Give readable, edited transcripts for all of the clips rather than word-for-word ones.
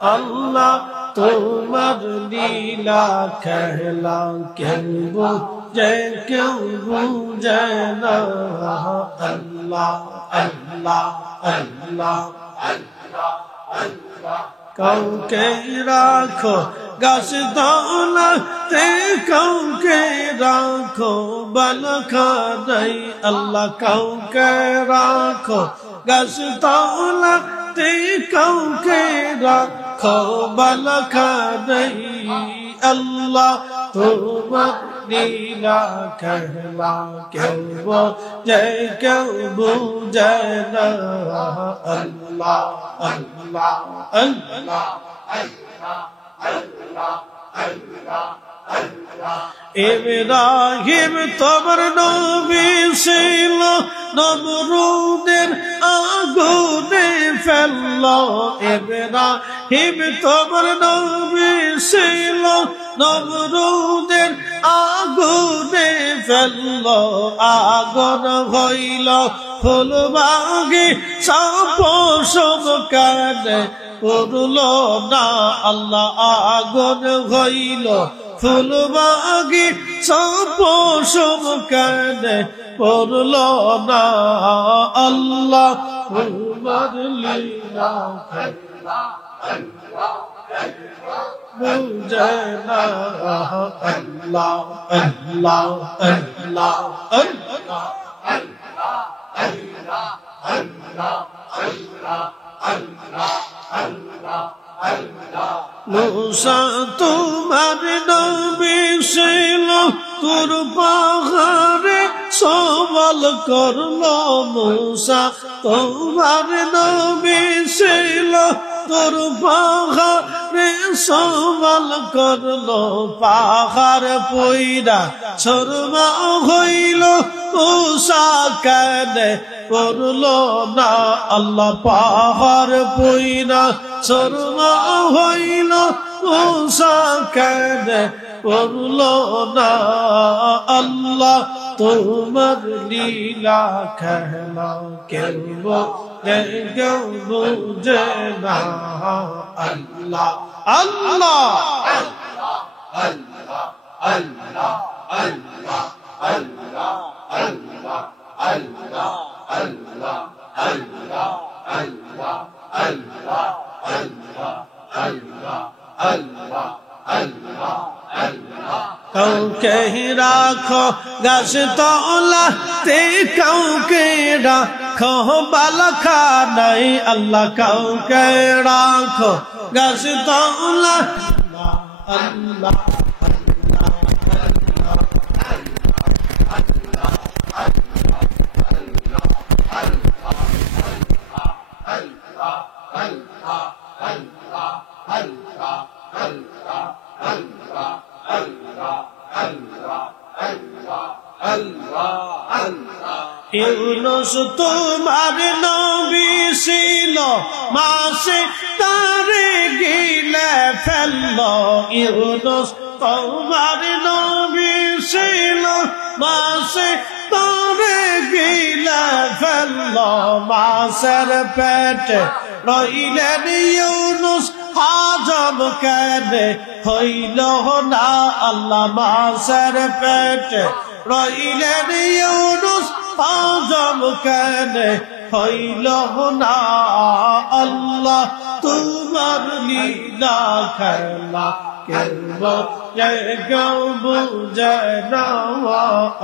আল্লাহ তোমার লীলা খেলা কেউ বুঝে কেউ বুঝে না আল্লাহ আল্লাহ আল্লাহ কাউকে রাখো গাছ দাওলাতে কাউকে রাখো বালখানাই আল্লাহ কাউকে রাখো গাছ দাওলাতে কাউকে রাখো বালখানাই আল্লাহ তোমার লীলা খেলা কেউ বুঝে কেউ বুঝে না আল্লাহ আল্লাহ আল্লাহ ইব্রাহিম তোমার নবী ছিল নমরুদের আগুনে ফেললো ইব্রাহিম তোমার নবী ছিল নমরুদের আগুনে ফেললো আগুন হইল ফুলবাগি সাপোষণ কানে পড়লো না আল্লাহ আগুন হইল ফুলবাগি সাপোষণ কানে পড়লো না আল্লাহ তোমার লীলা খেলা বুঝে না আল্লাহ আল্লাহ আল্লাহ আল্লাহ মুসা তোমার নবী ছিল তোর পাহাড়ে সওয়াল করলো মুসা তোমার নবী ছিল তোর পাহাড়ে সওয়াল করলো পাহাড় পইরা শর্মা হইল মুসা কানে পড়লো না আল্লাহ পাহাড় পইরা শর্মা হইল মুসা কানে পড়লো না আল্লাহ তোমার লীলা খেলা কেউ কেউ বুঝে না আল্লাহ আল্লাহ আল্লাহ আল্লাহ আল্লাহ আল্লাহ আল্লাহ আল্লাহ আল্লাহ আল্লাহ আল্লাহ আল্লাহ আল্লাহ আল্লাহ আল্লাহ আল্লাহ আল্লাহ কাউকে রাখো গাছ তলাতে কাউকে রাখো বালখানাই আল্লাহ কাউকে রাখো গাছ তলা আল্লাহ ইউনুস তোমার নবী ছিল মাসে তারে গিলে ফেললো ইউনুস তোমার নবী ছিল মাসে তারে গিলে ফেললো মাসের পেটে রইলেন ইউনুস হাজম কেনে হইল না আল্লাহ মাসের পেটে রইলেন ইউনুস হাজম কেনে হইল না আল্লাহ তোমার লীলা খেলা কেউ বুঝে না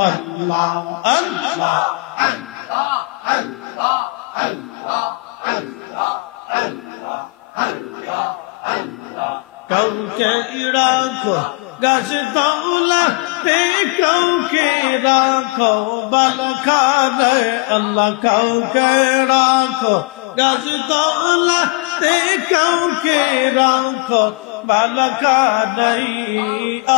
আল্লাহ আল্লাহ আল্লাহ আল্লাহ আল্লাহ আল্লাহ আল্লাহ আল্লাহ আল্লাহ কাউকে রাখো গাছ তলাতে কাউকে রাখো বালখানায় আল্লাহ কাউকে রাখো গাছ তলাতে কাউকে রাখো বালখানায়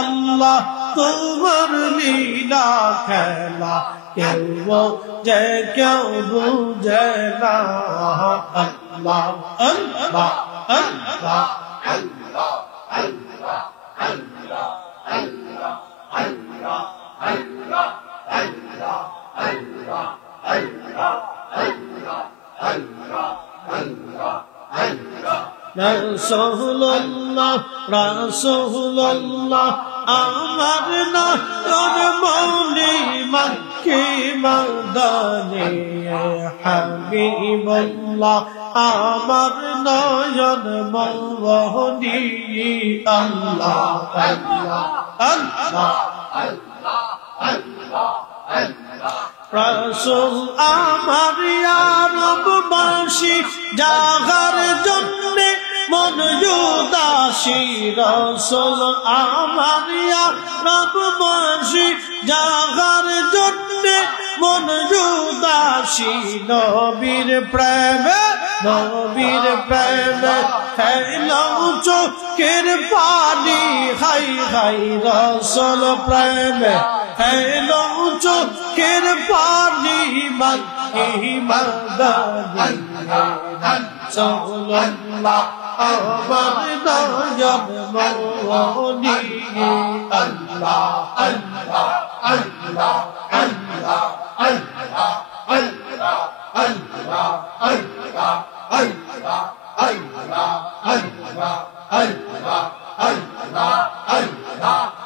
আল্লাহ তোমার লীলা খেলা কেউ যে কেউ বুঝে না আল্লাহ আল্লাহ আল্লাহ আল্লাহ আল্লাহ আল্লাহ আল্লাহ আল্লাহ আল্লাহ আল্লাহ আল্লাহ আল্লাহ আল্লাহ আল্লাহ আল্লাহ আল্লাহ রাসূলুল্লাহ রাসূলুল্লাহ আমার নয়ন মনি মক্কি মদনে হাবিবুল্লাহ আমার নয়ন মনি আল্লাহ আল্লাহ আল্লাহ রাসূল আমার ইয়া রববাসী যাহার জন্যে মন উদাসী রাসূল আমার ইয়া রববাসী যাহার জন্যে মন উদাসী নবীর প্রেমে খেলাও চোখের পানি হাই হাই রাসূল প্রেমে খেলাও চোখের পানি মক্কি মদনে রাসূলুল্লাহ আমার নয়ন মনি আল্লাহ আল্লাহ আল্লাহ আল্লাহ আল্লাহ আল্লাহ আল্লাহ আল্লাহ আল্লাহ আল্লাহ আল্লাহ আল্লাহ আল্লাহ আল্লাহ